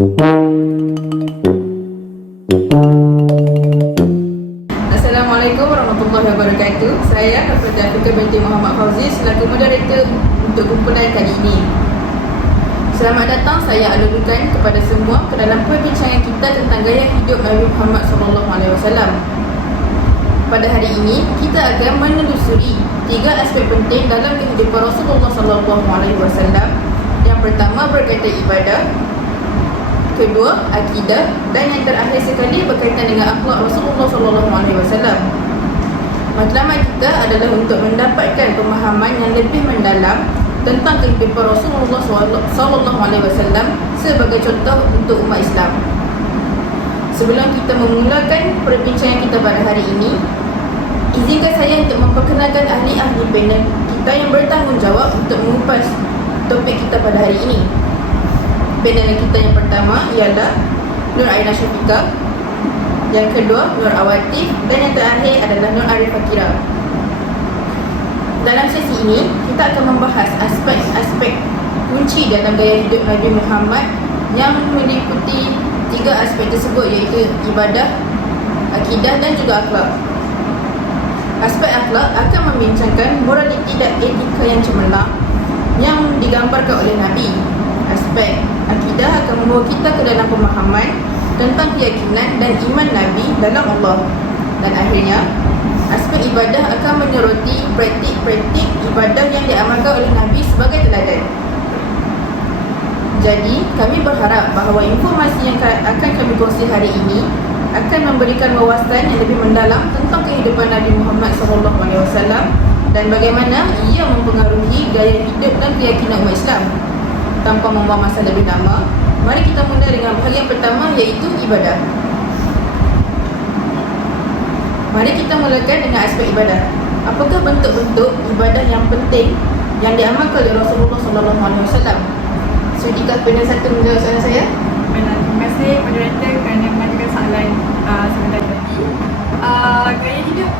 Assalamualaikum warahmatullahi wabarakatuh. Saya Dr. Afiqah binti Muhammad Fauzi selaku moderator untuk kumpulan kali ini. Selamat datang saya alurkan kepada semua ke dalam perbincangan kita tentang gaya hidup Nabi Muhammad SAW. Pada hari ini kita akan menelusuri 3 aspek penting dalam kehidupan Rasulullah SAW. Yang pertama berkaitan ibadah, kedua akidah, dan yang terakhir sekali berkaitan dengan akhlak Rasulullah SAW. Matlamat kita adalah untuk mendapatkan pemahaman yang lebih mendalam tentang kehidupan Rasulullah SAW sebagai contoh untuk umat Islam. Sebelum kita memulakan perbincangan kita pada hari ini, izinkan saya untuk memperkenalkan ahli-ahli panel kita yang bertanggungjawab untuk mengupas topik kita pada hari ini. Panel kita yang pertama ialah Nur Aina Syafiqah, yang kedua Nur Awatif, dan yang terakhir adalah Nur Arif Fakira. Dalam sesi ini, kita akan membahas aspek-aspek kunci dalam gaya hidup Nabi Muhammad yang meliputi 3 aspek tersebut, iaitu ibadah, akidah, dan juga akhlak. Aspek akhlak akan membincangkan moraliti dan etika yang cemerlang yang digambarkan oleh Nabi. Aspek akidah akan membawa kita ke dalam pemahaman tentang keyakinan dan iman Nabi dalam Allah. Dan akhirnya, aspek ibadah akan menyoroti praktik-praktik ibadah yang diamalkan oleh Nabi sebagai teladan. Jadi, kami berharap bahawa informasi yang akan kami kongsi hari ini akan memberikan wawasan yang lebih mendalam tentang kehidupan Nabi Muhammad SAW dan bagaimana ia mempengaruhi gaya hidup dan keyakinan umat Islam. Tanpa membuang masa lebih lama, mari kita mula dengan bahagian pertama, iaitu ibadah. Mari kita mulakan dengan aspek ibadah. Apakah bentuk-bentuk ibadah yang penting yang diamalkan oleh Rasulullah SAW? Sudikah panel satu menjawab soalan saya? Terima kasih moderator kerana mengajukan soalan sebentar tadi. Gaya hidup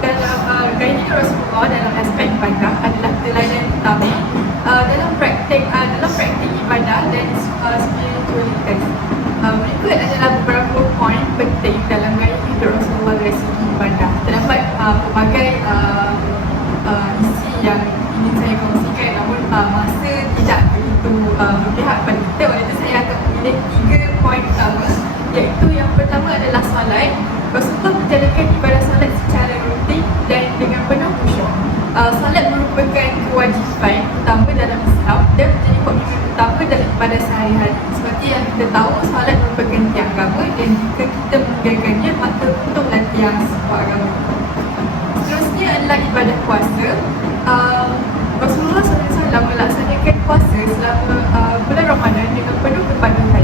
Rasulullah dalam aspek ibadah adalah teladan utama dalam praktik ibadah dan spiritualitas. Berikut adalah beberapa poin penting dalam gaya hidup Rasulullah dari segi ibadah. Terdapat pelbagai isi yang ingin saya kongsikan, namun masa tidak begitu berpihak pada kita. Oleh itu saya akan memilih 3 poin utama, iaitu yang pertama adalah solat. Rasulullah menjalankan ibadah solat secara rutin dan dengan penuh khusyuk. Solat merupakan kewajipan utama dalam Islam dan menjadi komitmen utama dalam ibadah sehari-hari. Seperti yang kita tahu, solat merupakan tiang agama dan jika kita meninggalkannya, maka untunglah tiang sebuah agama. Seterusnya adalah ibadah puasa. Rasulullah SAW melaksanakan puasa selama bulan Ramadan dengan penuh kepatuhan.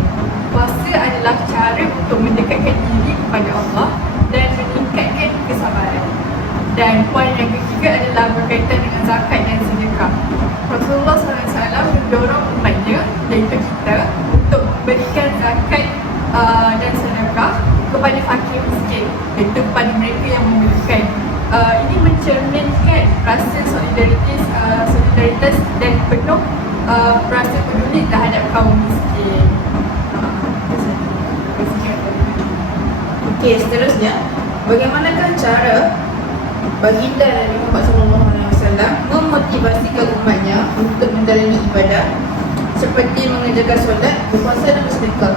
Puasa adalah cara untuk mendekatkan diri kepada Allah dan meningkatkan kesabaran. Dan poin yang ketiga adalah berkaitan dengan zakat dan sedekah. Rasulullah SAW mendorong umatnya, iaitu kita, untuk memberikan zakat dan sedekah kepada fakir miskin, iaitu kepada mereka yang memerlukan. Ini mencerminkan rasa solidaritas dan penuh rasa peduli terhadap kaum miskin. Okey, seterusnya, bagaimanakah cara baginda Nabi Muhammad SAW memotivasikan umatnya untuk menjalani ibadah seperti mengerjakan solat, berpuasa dan bersedekah?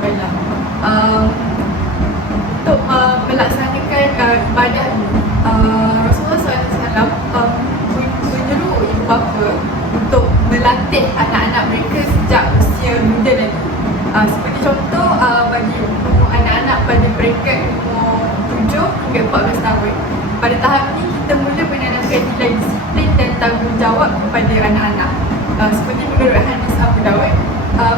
Baiklah. Untuk melaksanakan ibadah ini, Rasulullah SAW menyeru ibu bapa untuk melatih anak-anak mereka sejak usia muda lagi. Seperti contoh, bagi anak-anak pada peringkat umur 7 hingga 14 tahun. Pada tahap ini, kita mula menanamkan nilai disiplin dan tanggungjawab kepada anak-anak. Seperti menurut hadis Abu Dawud,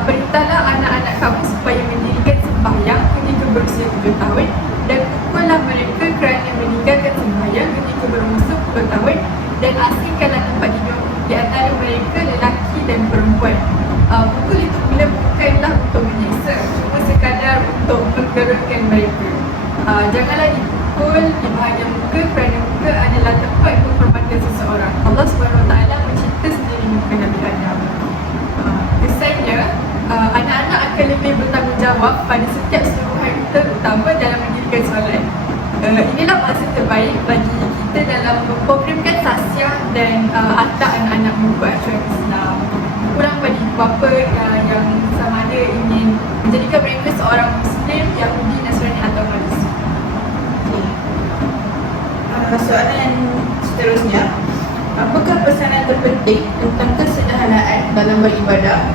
perintahlah anak-anak kamu supaya mendirikan sembahyang ketika berusia 7 tahun dan pukullah mereka kerana meninggalkan sembahyang ketika berumur 10 tahun dan asingkanlah tempat tidur di antara mereka lelaki dan perempuan. Pukul itu bila bukanlah untuk menyiksa, cuma sekadar untuk menggerakkan mereka. Janganlah dipukul di bahagian muka kerana muka adalah tempat penghormatan seseorang. Allah SWT mencipta sendiri muka Nabi Adam. Kesannya, anak-anak akan lebih bertanggung tanggungjawab pada setiap seluruhan kita, terutama dalam mendirikan solat. Inilah masa terbaik bagi kita dalam memprogramkan tasiah dan akhlak anak-anak mengikut acuan Islam. Kurang bagi bapa yang sama ada ingin menjadikan mereka seorang Muslim, Yahudi, Nasrani atau Majusi. Soalan seterusnya, apakah pesanan terpenting tentang kesederhanaan dalam beribadah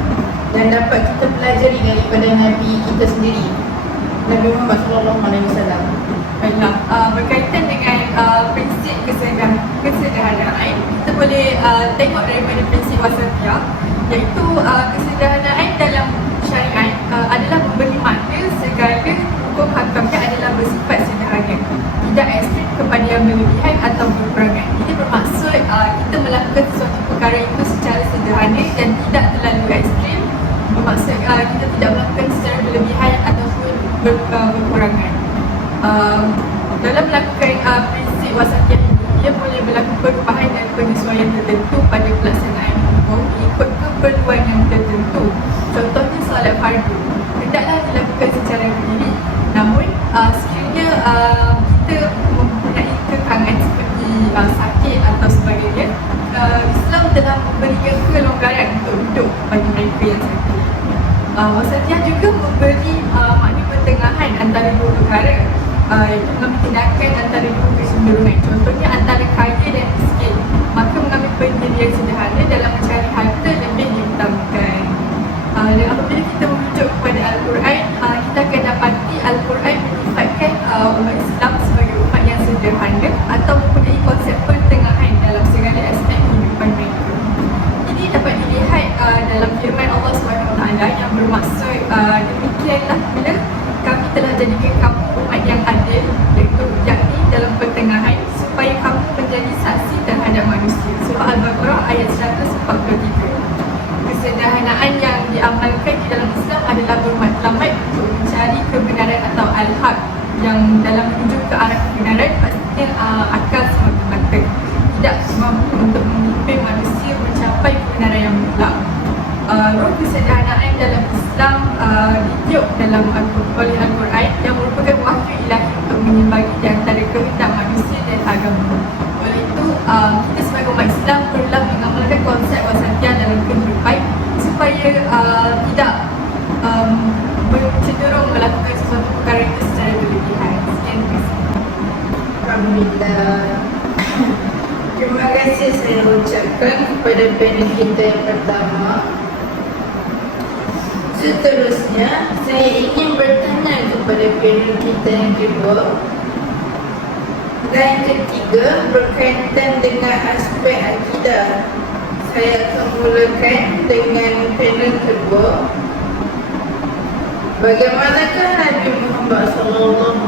dan dapat kita pelajari daripada Nabi kita sendiri, Nabi Muhammad SAW? Baiklah, berkaitan dengan prinsip kesederhanaan, kita boleh tengok daripada prinsip wasatiyah, iaitu kesederhanaan dalam syariat adalah memberi makna segala hukum hakamnya adalah bersifat sederhana, tidak ekstrim kepada yang berlebihan atau berperangan. Ini bermaksud kita melakukan sesuatu perkara itu secara sederhana dan tidak terlalu ekstrim. Bermaksud kita tidak melakukan secara berlebihan ataupun berkurangan. Dalam melakukan prinsip wasatiyah ini, ia boleh berlaku perubahan dan penyesuaian tertentu pada pelaksanaan hukum ikut keperluan yang tertentu. Contohnya solat fardu, hendaklah dilakukan secara berdiri, namun sekiranya kita mempunyai kekangan seperti sakit atau sebagainya, Islam telah memberikan kelonggaran untuk duduk bagi mereka yang sakit. Wasatiyah juga memberi makna pertengahan antara dua perkara, iaitu mengambil tindakan antara dua kecenderungan. Contohnya antara kaya dan miskin, maka mengambil pendirian sederhana dalam mencari harta lebih diutamakan. Dan apabila kita merujuk kepada Al-Quran, kita akan dapati Al-Quran menyifatkan umat Islam sebagai umat yang sederhana atau mempunyai konsep pertengahan dalam segala aspek kehidupan mereka. Ini dapat dilihat dalam firman Allah SWT yang bermaksud, demikianlah bila kami telah jadikan kamu umat yang adil, iaitu yakni dalam pertengahan, supaya kamu menjadi saksi terhadap manusia. Surah Al-Baqarah ayat 143. Kesederhanaan yang diamalkan di dalam Islam adalah bermatlamat untuk mencari kebenaran atau al-haq, yang dalam menuju ke arah kebenaran pastinya akal semata-mata tidak mampu untuk memimpin manusia mencapai kebenaran yang mutlak. Roh kesederhanaan dalam Islam ditiup oleh Al-Quran yang merupakan wahyu ilahi untuk menyimbangi di antara kehendak manusia dan agama. Oleh itu, kita sebagai umat Islam perlulah mengamalkan konsep wasatiyah dalam kehidupan supaya tidak cenderung melakukan sesuatu perkara itu secara berlebihan. Sekian, terima kasih. Alhamdulillah. Terima kasih saya ucapkan kepada panel kita yang pertama. Seterusnya, saya ingin bertanya kepada panel kita yang kedua dan ketiga berkaitan dengan aspek akidah. Saya akan mulakan dengan panel kedua. Bagaimanakah Nabi Muhammad SAW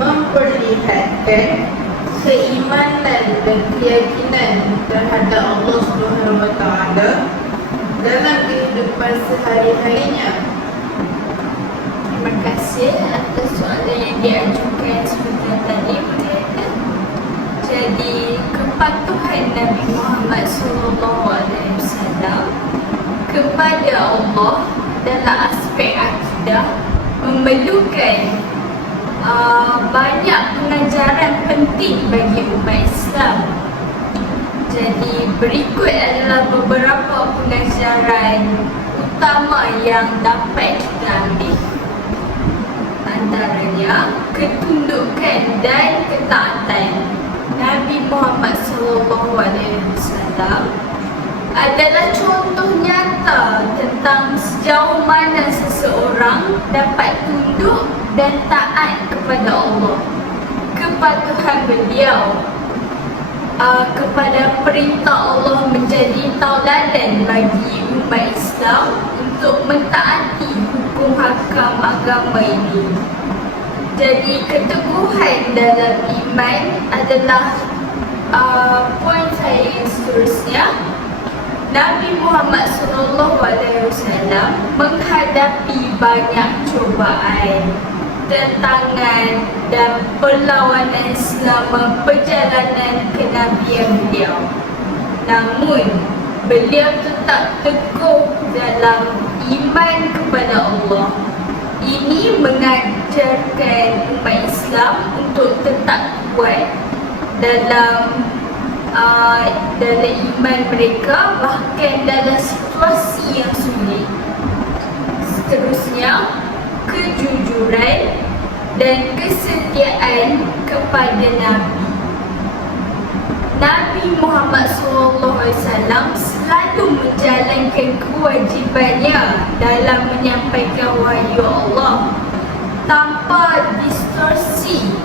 memperlihatkan keimanan dan keyakinan terhadap Allah SWT dalam kehidupan sehari-harinya? Terima kasih atas soalan yang diajukan seperti yang tadi berkaitan. Jadi, kepatuhan Nabi Muhammad SAW kepada Allah dalam aspek akidah memerlukan banyak pengajaran penting bagi umat Islam. Jadi berikut adalah beberapa pengajaran utama yang dapat kita ambil. Antaranya, ketundukan dan ketaatan Nabi Muhammad SAW adalah contoh nyata tentang sejauh mana seseorang dapat tunduk dan taat kepada Allah. Kepatuhan beliau kepada perintah Allah menjadi tauladan bagi umat Islam untuk mentaati hukum hakam agama ini. Jadi keteguhan dalam iman adalah poin saya yang seterusnya. Nabi Muhammad SAW menghadapi banyak cubaan, tantangan dan perlawanan selama perjalanan kenabian beliau. Namun, beliau tetap teguh dalam iman kepada Allah Ini mengajarkan umat Islam untuk tetap kuat dalam iman mereka, bahkan dalam situasi yang sulit. Seterusnya, kejujuran dan kesetiaan kepada Nabi. Nabi Muhammad SAW selalu menjalankan kewajibannya dalam menyampaikan wahyu Allah tanpa distorsi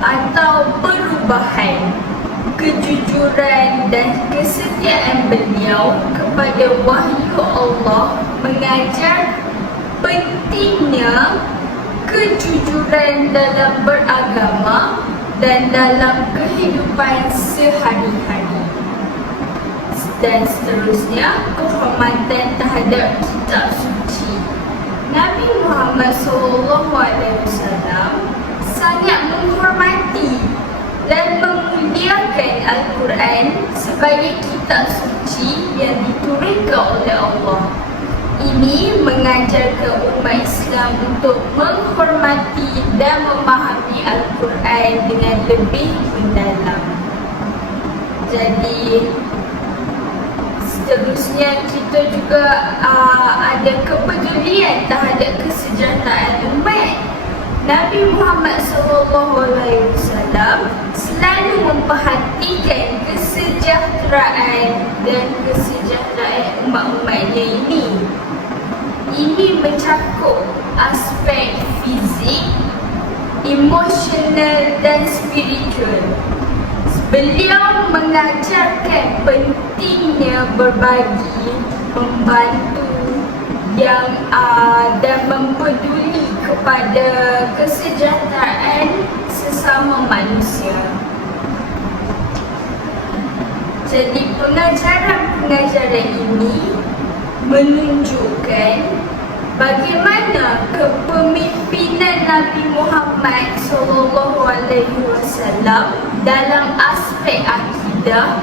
atau perubahan. Kejujuran dan kesetiaan beliau kepada wahyu Allah mengajar pentingnya kejujuran dalam beragama dan dalam kehidupan sehari-hari. Dan seterusnya, kehormatan terhadap kitab suci. Nabi Muhammad SAW sangat menghormati dan memuliakan Al-Quran sebagai kitab suci yang diturunkan oleh Allah. Ini mengajarkan umat Islam untuk menghormati dan memahami Al-Quran dengan lebih mendalam. Jadi, seterusnya kita juga ada kepedulian terhadap kesejahteraan umat. Nabi Muhammad SAW selalu memperhatikan kesejahteraan dan kesejahteraan umat-umatnya ini. Ini mencakup aspek fizik, emosional dan spiritual. Beliau mengajarkan pentingnya berbagi, membantu dan mempeduli kepada kesejahteraan sesama manusia. Jadi pengajaran ini menunjukkan bagaimana kepemimpinan Nabi Muhammad SAW dalam aspek akidah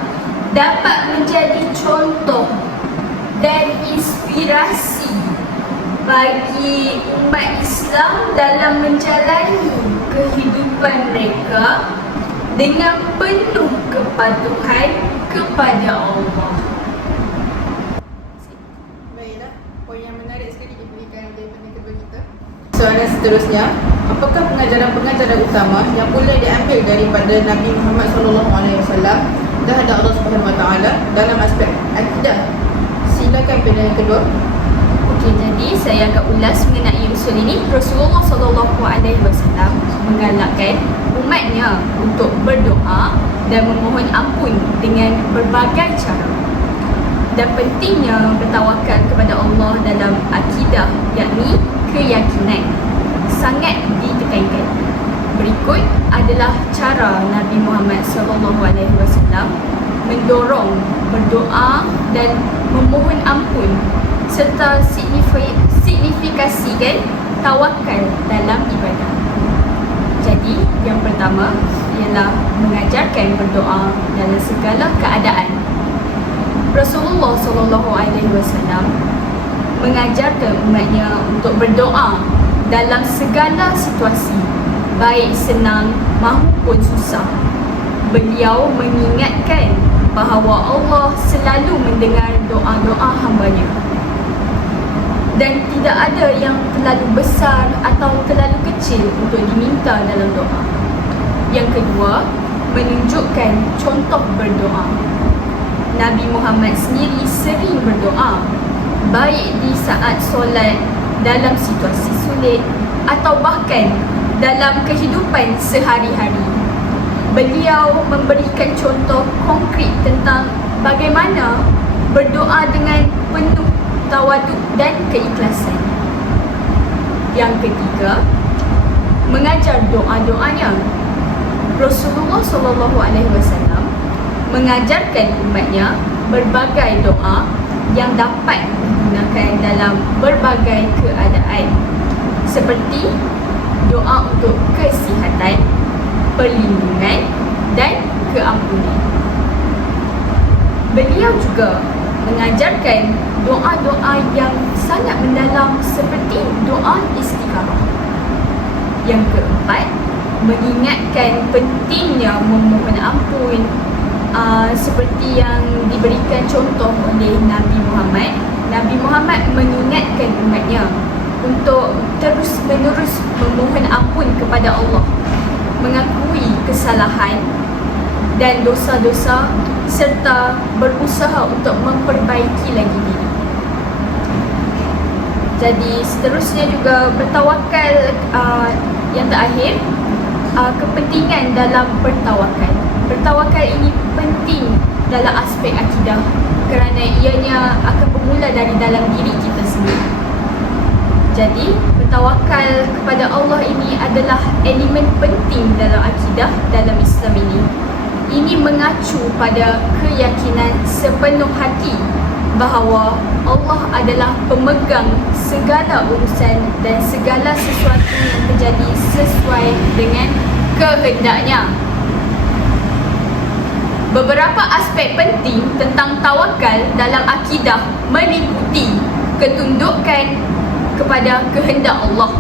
dapat menjadi contoh dan inspirasi bagi umat Islam dalam menjalani kehidupan mereka dengan penuh kepatuhan kepada Allah. Baiklah, poin yang menarik sekali diberikan oleh pendengar kedua kita. Soalan seterusnya, apakah pengajaran-pengajaran utama yang boleh diambil daripada Nabi Muhammad SAW terhadap Allah Subhanahu Wa Taala dalam aspek akidah? Silakan pendengar kedua. Okey, jadi saya akan ulas mengenai usul ini. Rasulullah SAW menggalakkan umatnya untuk berdoa dan memohon ampun dengan berbagai cara. Dan pentingnya bertawakal kepada Allah dalam akidah, yakni keyakinan, sangat ditekankan. Berikut adalah cara Nabi Muhammad SAW mendorong berdoa dan memohon ampun serta signifikasikan tawakal dalam ibadah. Jadi, yang pertama ialah mengajarkan berdoa dalam segala keadaan. Rasulullah SAW mengajarkan umatnya untuk berdoa dalam segala situasi, baik senang maupun susah. Beliau mengingatkan bahawa Allah selalu mendengar doa-doa hamba-Nya dan tidak ada yang terlalu besar atau terlalu kecil untuk diminta dalam doa. Yang kedua, menunjukkan contoh berdoa. Nabi Muhammad sendiri sering berdoa, baik di saat solat, dalam situasi sulit atau bahkan dalam kehidupan sehari-hari. Beliau memberikan contoh konkret tentang bagaimana berdoa dengan penuh tawaduk dan keikhlasan. Yang ketiga, mengajar doa-doanya. Rasulullah SAW mengajarkan umatnya berbagai doa yang dapat digunakan dalam berbagai keadaan, seperti doa untuk kesihatan, perlindungan dan keampunan. Beliau juga mengajarkan doa-doa yang sangat mendalam seperti doa istikharah. Yang keempat, mengingatkan pentingnya memohon ampun, seperti yang diberikan contoh oleh Nabi Muhammad. Nabi Muhammad mengingatkan umatnya untuk terus-menerus memohon ampun kepada Allah, mengakui kesalahan dan dosa-dosa serta berusaha untuk memperbaiki lagi diri. Jadi seterusnya juga bertawakal. Yang terakhir, kepentingan dalam bertawakal. Bertawakal ini penting dalam aspek akidah kerana ianya akan bermula dari dalam diri kita sendiri. Jadi bertawakal kepada Allah ini adalah elemen penting dalam akidah dalam Islam ini. Ini mengacu pada keyakinan sepenuh hati bahawa Allah adalah pemegang segala urusan dan segala sesuatu yang terjadi sesuai dengan kehendaknya. Beberapa aspek penting tentang tawakal dalam akidah meliputi ketundukan kepada kehendak Allah.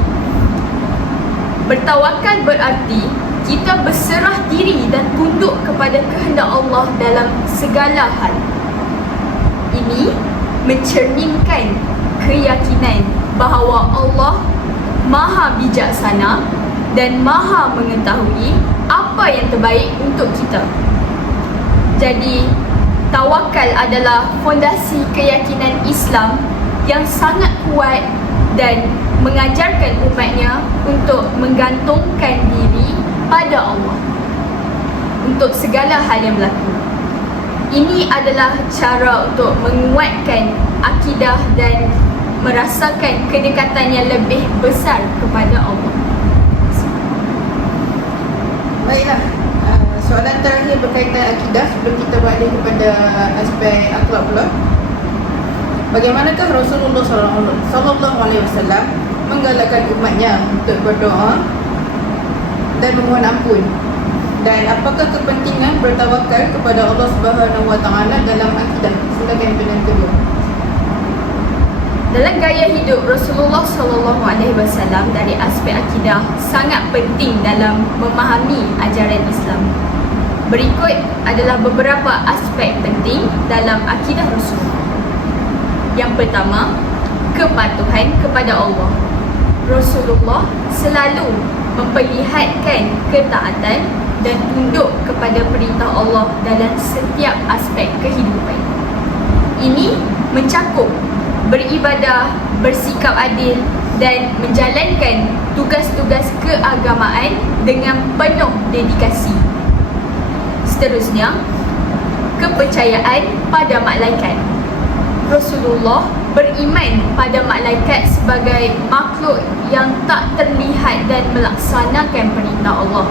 Bertawakal berarti kita berserah diri dan tunduk kepada kehendak Allah dalam segala hal. Ini mencerminkan keyakinan bahawa Allah Maha bijaksana dan Maha mengetahui apa yang terbaik untuk kita. Jadi, tawakal adalah fondasi keyakinan Islam yang sangat kuat dan mengajarkan umatnya untuk menggantungkan diri pada Allah untuk segala hal yang berlaku. Ini adalah cara untuk menguatkan akidah dan merasakan kedekatan yang lebih besar kepada Allah. Baiklah, soalan terakhir berkaitan akidah sebelum kita balik kepada aspek akhlak pula. Bagaimanakah Rasulullah SAW menggalakkan umatnya untuk berdoa dan memohon ampun? Dan apakah kepentingan bertawakal kepada Allah Subhanahu Wa Taala dalam akidah? Silakan pertanyaan kedua. Dalam gaya hidup Rasulullah SAW dari aspek akidah sangat penting dalam memahami ajaran Islam. Berikut adalah beberapa aspek penting dalam akidah Rasulullah. Yang pertama, kepatuhan kepada Allah. Rasulullah selalu memperlihatkan ketaatan dan tunduk kepada perintah Allah dalam setiap aspek kehidupan. Ini mencakup beribadah, bersikap adil dan menjalankan tugas-tugas keagamaan dengan penuh dedikasi. Seterusnya, kepercayaan pada malaikat. Rasulullah beriman pada malaikat sebagai makhluk yang tak terlihat dan melaksanakan perintah Allah.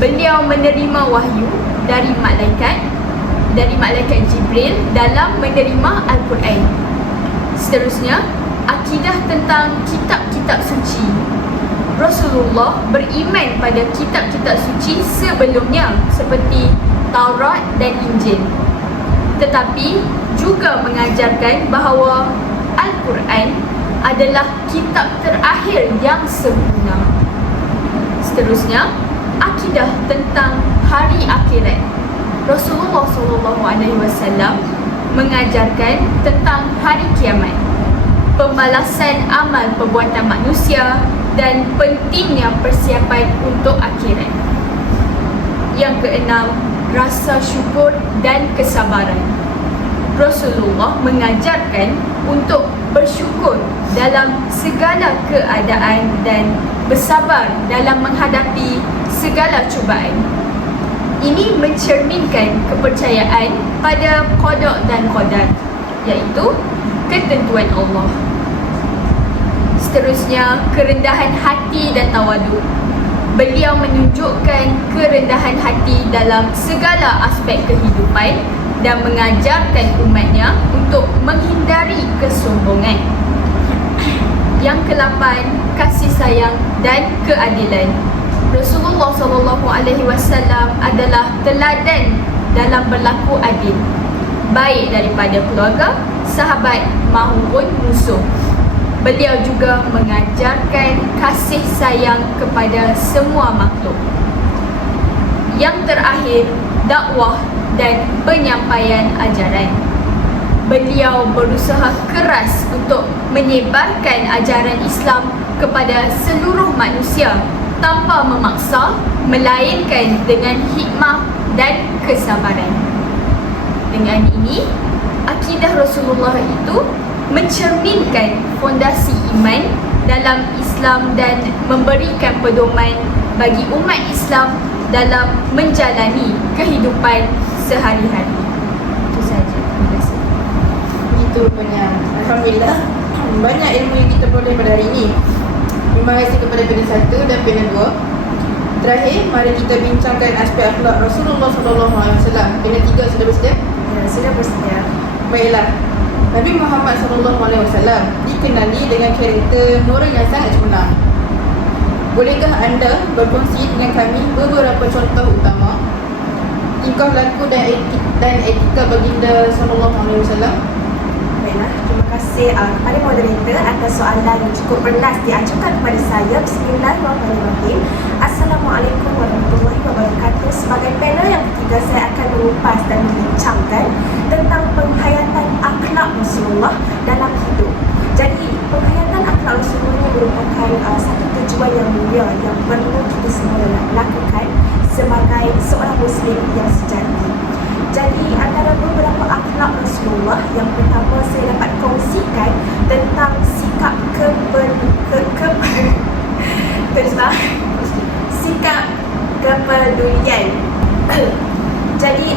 Beliau menerima wahyu dari malaikat Jibril dalam menerima Al-Quran. Seterusnya, akidah tentang kitab-kitab suci. Rasulullah beriman pada kitab-kitab suci sebelumnya seperti Taurat dan Injil, tetapi juga mengajarkan bahawa Al-Quran adalah kitab terakhir yang sempurna. Seterusnya, akidah tentang hari akhirat. Rasulullah SAW mengajarkan tentang hari kiamat, pembalasan amal perbuatan manusia dan pentingnya persiapan untuk akhirat. Yang keenam, rasa syukur dan kesabaran. Rasulullah mengajarkan untuk bersyukur dalam segala keadaan dan bersabar dalam menghadapi segala cubaan. Ini mencerminkan kepercayaan pada qada dan qadar, iaitu ketentuan Allah. Seterusnya, kerendahan hati dan tawadu. Beliau menunjukkan kerendahan hati dalam segala aspek kehidupan dan mengajarkan umatnya untuk menghindari kesombongan. Yang ke-8, kasih sayang dan keadilan. Rasulullah SAW adalah teladan dalam berlaku adil, baik daripada keluarga, sahabat maupun musuh. Beliau juga mengajarkan kasih sayang kepada semua makhluk. Yang terakhir, dakwah dan penyampaian ajaran. Beliau berusaha keras untuk menyebarkan ajaran Islam kepada seluruh manusia tanpa memaksa, melainkan dengan hikmah dan kesabaran. Dengan ini, akidah Rasulullah itu mencerminkan fondasi iman dalam Islam dan memberikan pedoman bagi umat Islam dalam menjalani kehidupan sehari-hari. Itu sahaja. Terima kasih. Begitu rupanya. Alhamdulillah, banyak ilmu yang kita peroleh pada hari ini. Terima kasih kepada panel 1 dan panel 2. Terakhir, mari kita bincangkan aspek akhlak Rasulullah SAW. Panel 3 sudah bersedia? Ya, sudah bersedia. Baiklah. Nabi Muhammad SAW dikenali dengan karakter moral yang sangat cemerlang. Bolehkah anda berkongsi dengan kami beberapa contoh utama tingkah laku dan etika baginda SAW? Baiklah, terima kasih kepada moderator atas soalan yang cukup bernas diajukan kepada saya. Bismillahirrahmanirrahim. Assalamualaikum warahmatullahi wabarakatuh. Sebagai panel yang ketiga, saya akan mengupas dan membincangkan tentang penghayatan akhlak Rasulullah dalam hidup. Jadi, penghayatan akhlak Rasulullah ini merupakan satu tujuan yang mulia yang perlu kita semua lakukan sebagai seorang Muslim yang sejati. Jadi, antara beberapa akhlak Rasulullah, yang pertama saya dapat kongsikan tentang sikap sikap kepedulian. Jadi,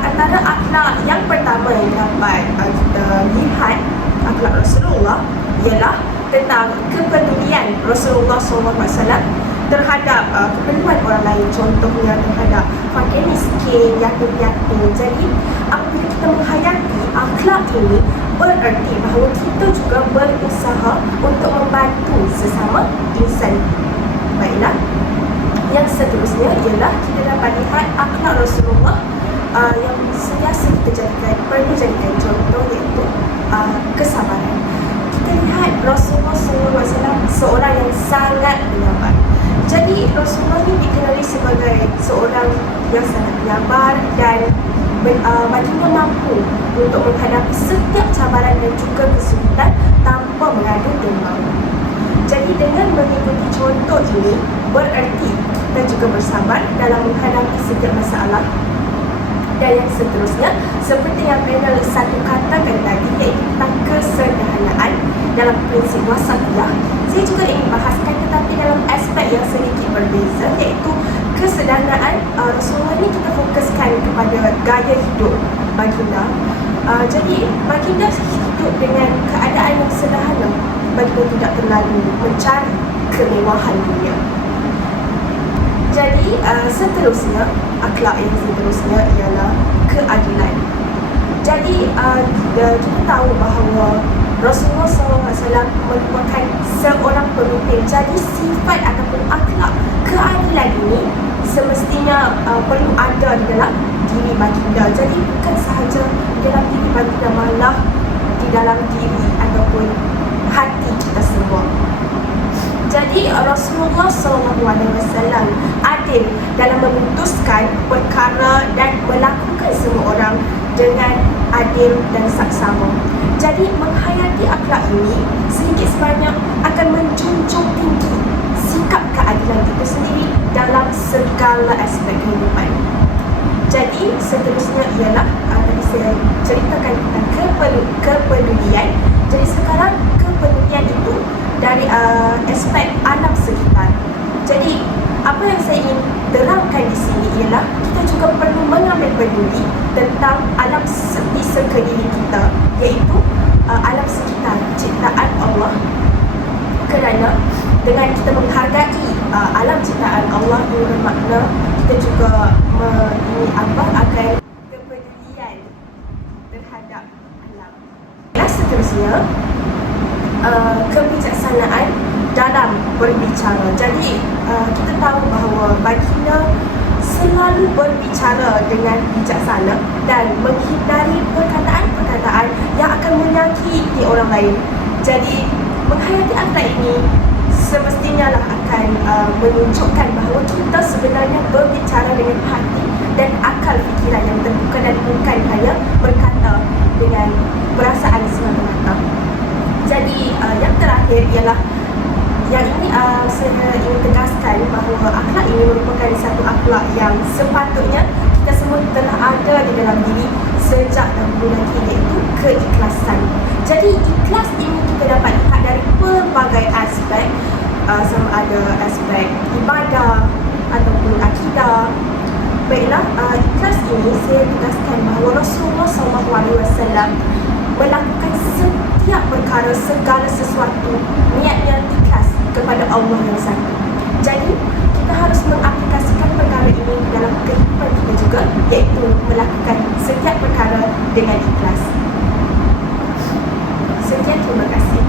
antara akhlak yang pertama yang dapat kita lihat akhlak Rasulullah ialah tentang kepedulian Rasulullah SAW terhadap keperluan orang lain, contohnya terhadap fakir miskin, yatim piatu. Jadi apabila kita menghayati akhlak ini, bererti bahawa kita juga berusaha untuk membantu sesama insan. Baiklah, yang seterusnya ialah kita dapat lihat akhlak Rasulullah yang sentiasa kita perlu jadikan contoh, iaitu kesabaran. Kita lihat Rasulullah SAW seorang yang sangat menyabar. Jadi Rasulullah ini dikenali sebagai seorang yang sangat menyabar dan baginda mampu untuk menghadapi setiap cabaran dan juga kesulitan tanpa mengadu domba. Jadi dengan mengikuti contoh ini, bererti kita juga bersabar dalam menghadapi setiap masalah. Dan yang seterusnya, seperti yang panel 1 katakan tadi, iaitu tentang kesederhanaan dalam prinsip wasatiyah. Saya juga ingin bahaskan, tetapi dalam aspek yang sedikit berbeza, iaitu kesederhanaan. Rasulullah ini kita fokuskan kepada gaya hidup baginda. Jadi baginda hidup dengan keadaan yang sederhana. Baginda tidak terlalu mencari kemewahan dunia. Jadi seterusnya, akhlak yang seterusnya ialah keadilan. Jadi kita tahu bahawa Rasulullah SAW merupakan seorang pemimpin. Jadi sifat ataupun akhlak keadilan ini semestinya perlu ada di dalam diri baginda. Jadi bukan sahaja di dalam diri baginda, malah di dalam diri ataupun hati kita semua. Jadi Rasulullah SAW adil dalam memutuskan perkara dan melakukan semua orang dengan adil dan saksama. Jadi menghayati akhlak ini sedikit sebanyak akan menjunjung tinggi sikap keadilan itu sendiri dalam segala aspek kehidupan. Jadi seterusnya ialah tadi saya ceritakan tentang kepedulian. Jadi sekarang kepedulian itu dari aspek alam sekitar. Jadi apa yang saya ingin terangkan di sini ialah kita juga perlu mengambil peduli tentang alam di sekeliling kita, iaitu alam sekitar, ciptaan Allah. Kerana dengan kita menghargai alam ciptaan Allah, ini bermakna kita juga akan kepedulian terhadap alam. Yang seterusnya, kebijaksanaan dalam berbicara. Jadi kita tahu bahawa baginda selalu berbicara dengan bijaksana dan menghindari perkataan-perkataan yang akan menyakiti orang lain. Jadi menghayati akhlak ini semestinya lah akan menunjukkan bahawa kita sebenarnya berbicara dengan hati dan akal fikiran yang terbuka dan bukan hanya berkata dengan perasaan semata-mata. Jadi yang terakhir ialah yang ini saya ingin tegaskan bahawa akhlak ini merupakan satu akhlak yang sepatutnya kita semua telah ada di dalam diri sejak dahulu lagi, iaitu keikhlasan. Jadi ikhlas ini kita dapat lihat dari pelbagai aspek, sama ada aspek ibadah ataupun akidah. Baiklah, ikhlas ini saya tegaskan bahawa Rasulullah SAW melakukan setiap perkara, segala sesuatu niatnya ikhlas kepada Allah yang satu. Jadi kita harus mengaplikasikan perkara ini dalam kehidupan kita juga, iaitu melakukan setiap perkara dengan ikhlas. Sekian, terima kasih.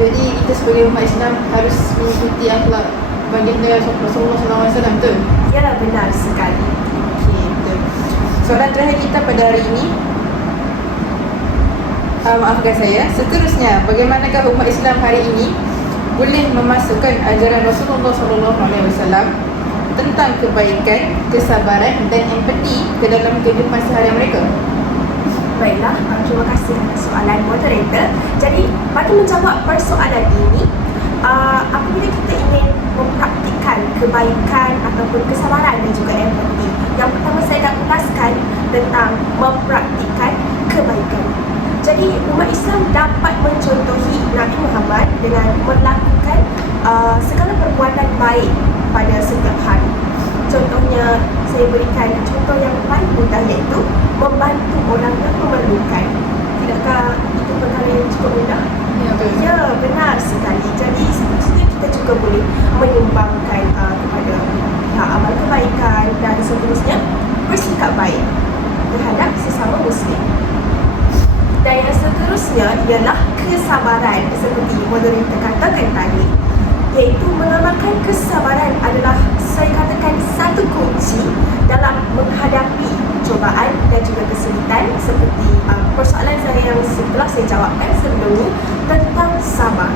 Jadi kita sebagai umat Islam harus mengikuti akhlak baginda Rasulullah SAW, betul? Ya, benar sekali. Okey, betul. Soalan terakhir kita pada hari ini, maafkan saya. Seterusnya, bagaimanakah umat Islam hari ini boleh memasukkan ajaran Rasulullah SAW tentang kebaikan, kesabaran dan empati ke dalam kehidupan seharian mereka? Baiklah, terima kasih atas soalan moderator. Jadi, bagi menjawab persoalan ini, apabila kita ingin mempraktikkan kebaikan ataupun kesabaran dan juga empati, yang pertama saya akan ulaskan tentang mempraktikkan kebaikan. Jadi umat Islam dapat mencontohi Nabi Muhammad dengan melakukan segala perbuatan baik pada setiap hari. Contohnya, saya berikan contoh yang paling mudah, iaitu membantu orang yang memerlukan. Tidakkah itu perkara yang cukup mudah? Ya, betul. Ya, benar sekali. Jadi seterusnya kita juga boleh menyumbangkan kepada pihak amal kebaikan dan seterusnya bersikap baik terhadap sesama Muslim. Dan yang seterusnya ialah kesabaran, seperti moderator katakan tadi, iaitu mengamalkan kesabaran adalah, saya katakan, satu kunci dalam menghadapi cubaan dan juga kesulitan, seperti persoalan saya yang setelah saya jawabkan sebelum ini tentang sabar.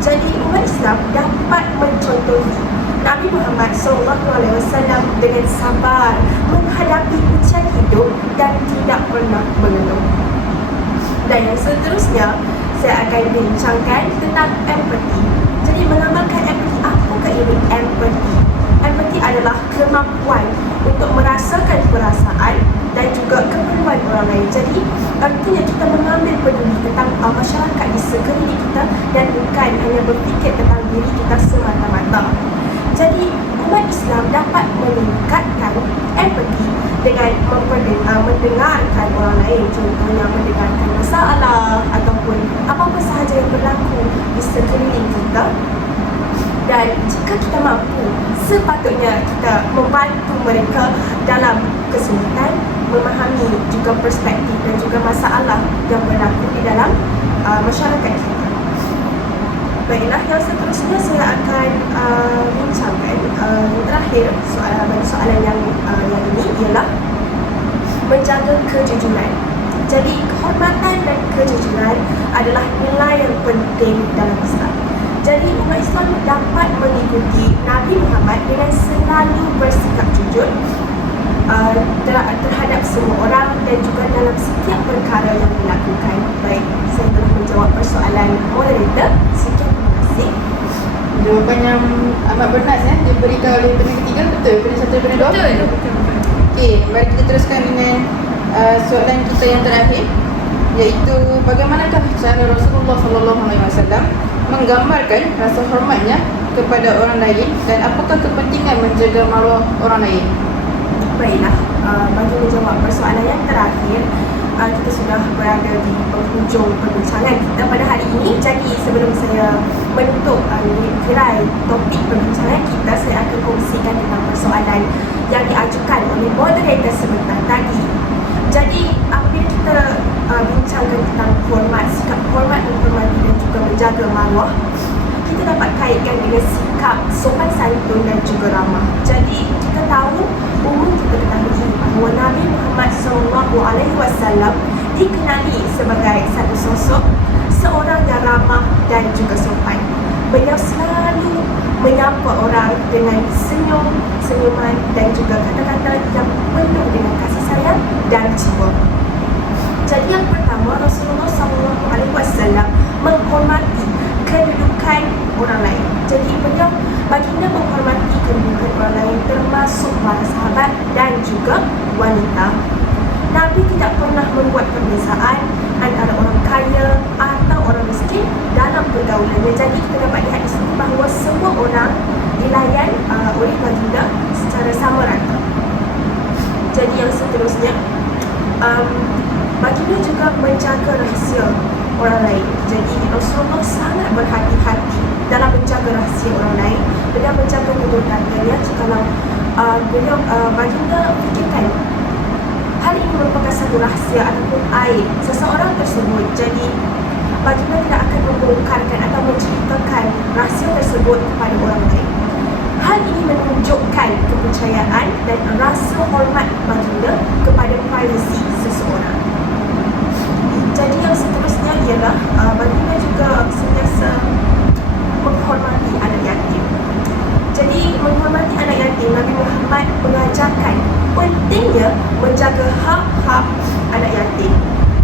Jadi umat Islam dapat mencontohi Nabi Muhammad SAW dengan sabar menghadapi ujian hidup dan tidak pernah mengeluh. Dan yang seterusnya, saya akan bincangkan tentang empati. Jadi mengamalkan empati, apakah ini empati? Empati adalah kemampuan untuk merasakan perasaan dan juga keperluan orang lain. Jadi artinya kita mengambil peduli tentang masyarakat di sekeliling kita dan bukan hanya berfikir tentang diri kita semata-mata. Jadi umat Islam dapat meningkatkan empati dengan mendengarkan orang lain, contohnya mendengarkan masalah ataupun apa-apa sahaja yang berlaku di sekeliling kita. Dan jika kita mampu, sepatutnya kita membantu mereka dalam kesulitan, memahami juga perspektif dan juga masalah yang berlaku di dalam masyarakat kita. Baiklah, yang seterusnya saya akan bincangkan yang terakhir soalan yang ini ialah menjaga kejujuran. Jadi kehormatan dan kejujuran adalah nilai yang penting dalam Islam. Jadi umat Islam dapat mengikuti Nabi Muhammad dengan selalu bersikap jujur terhadap semua orang dan juga dalam setiap perkara yang dilakukan. Baik, saya telah menjawab persoalan moderator. Sekian, terima kasih. Jawapan yang amat bernas ya, diberikan oleh penanya ketiga, betul? Penanya satu, penanya dua? Betul. Okey, mari kita teruskan dengan soalan kita yang terakhir, iaitu bagaimanakah cara Rasulullah SAW menggambarkan rasa hormatnya kepada orang lain dan apakah kepentingan menjaga maruah orang lain? Baiklah, bagi menjawab persoalan yang terakhir, kita sudah berada di penghujung perbincangan kita pada hari ini. Jadi sebelum saya menutup tirai topik perbincangan kita, saya akan kongsikan tentang persoalan yang diajukan oleh moderator sebentar tadi. Jadi apabila kita bincangkan tentang hormat, sikap hormat, menghormati dan juga menjaga maruah, kita kita dapat kaitkan dengan sikap sopan santun dan juga ramah. Jadi kita tahu, umum kita ketahui bahawa Nabi Muhammad SAW dikenali sebagai satu sosok seorang yang ramah dan juga sopan. Beliau selalu menyapa orang dengan senyuman dan juga kata-kata yang penuh dengan kasih sayang dan jiwa. Jadi yang pertama, Rasulullah SAW menghormati kedudukan orang lain. Jadi beliau, baginda menghormati kedudukan orang lain termasuk para sahabat dan juga wanita. Nabi tidak pernah membuat perbezaan antara orang kaya atau orang miskin dalam pergaulannya. Jadi kita dapat lihat di sini bahawa semua orang dilayan oleh baginda secara sama rata. Jadi yang seterusnya, baginda juga menjaga rahsia orang lain. Jadi Rasulullah sangat berhati-hati dalam menjaga rahsia orang lain. Beliau menjaga kebenarannya. Jikalau beliau baginda fikirkan hal ini merupakan satu rahsia ataupun aib seseorang tersebut, jadi baginda tidak akan membongkarkan atau menceritakan rahsia tersebut kepada orang lain. Hal ini menunjukkan kepercayaan dan rasa hormat baginda kepada privasi seseorang. Jadi yang seterusnya ialah baginda juga sentiasa menghormati anak yatim. Jadi menghormati anak yatim, Nabi Muhammad mengajarkan pentingnya menjaga hak-hak anak yatim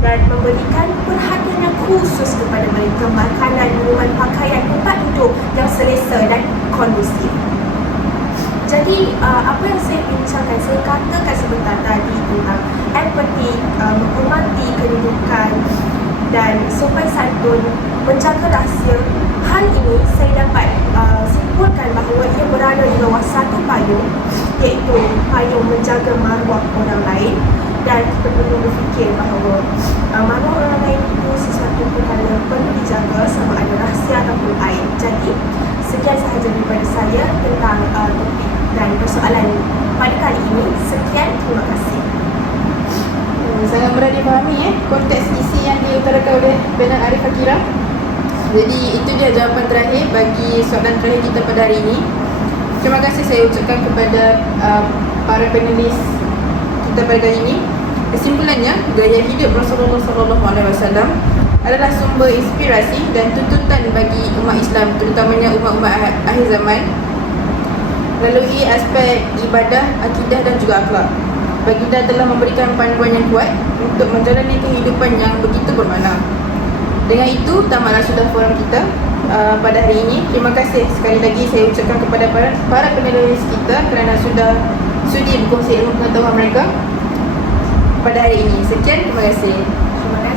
dan memberikan perhatian yang khusus kepada mereka, makanan, minuman, pakaian, tempat duduk yang selesa dan kondusif. Jadi apa yang saya bincangkan, saya katakan sebentar tadi tentang empati, menghormati kedudukan dan sopan santun, menjaga rahsia. Hal ini saya dapat simpulkan bahawa ia berada di bawah satu payung, iaitu payung menjaga maruah orang lain. Dan kita perlu berfikir bahawa maruah orang lain itu sesuatu perkara yang perlu dijaga sama ada rahsia ataupun aib. Jadi sekian sahaja daripada saya tentang topik dan persoalan pada kali ini. Sekian, terima kasih. Sangat mudah dipahami konteks isi yang diutarakan oleh Panel Arif Akira. Jadi itu dia jawapan terakhir bagi soalan terakhir kita pada hari ini. Terima kasih saya ucapkan kepada para panelis kita pada kali ini. Kesimpulannya, gaya hidup Rasulullah SAW adalah sumber inspirasi dan tuntutan bagi umat Islam, terutamanya umat-umat akhir zaman, melalui aspek ibadah, akidah dan juga akhlak. Baginda telah memberikan panduan yang kuat untuk menjalani kehidupan yang begitu bermakna. Dengan itu, tamatlah sudah forum kita pada hari ini. Terima kasih sekali lagi saya ucapkan kepada para panelis kita kerana sudah sudi berkongsi ilmu pengetahuan mereka pada hari ini. Sekian, terima kasih. Terima kasih.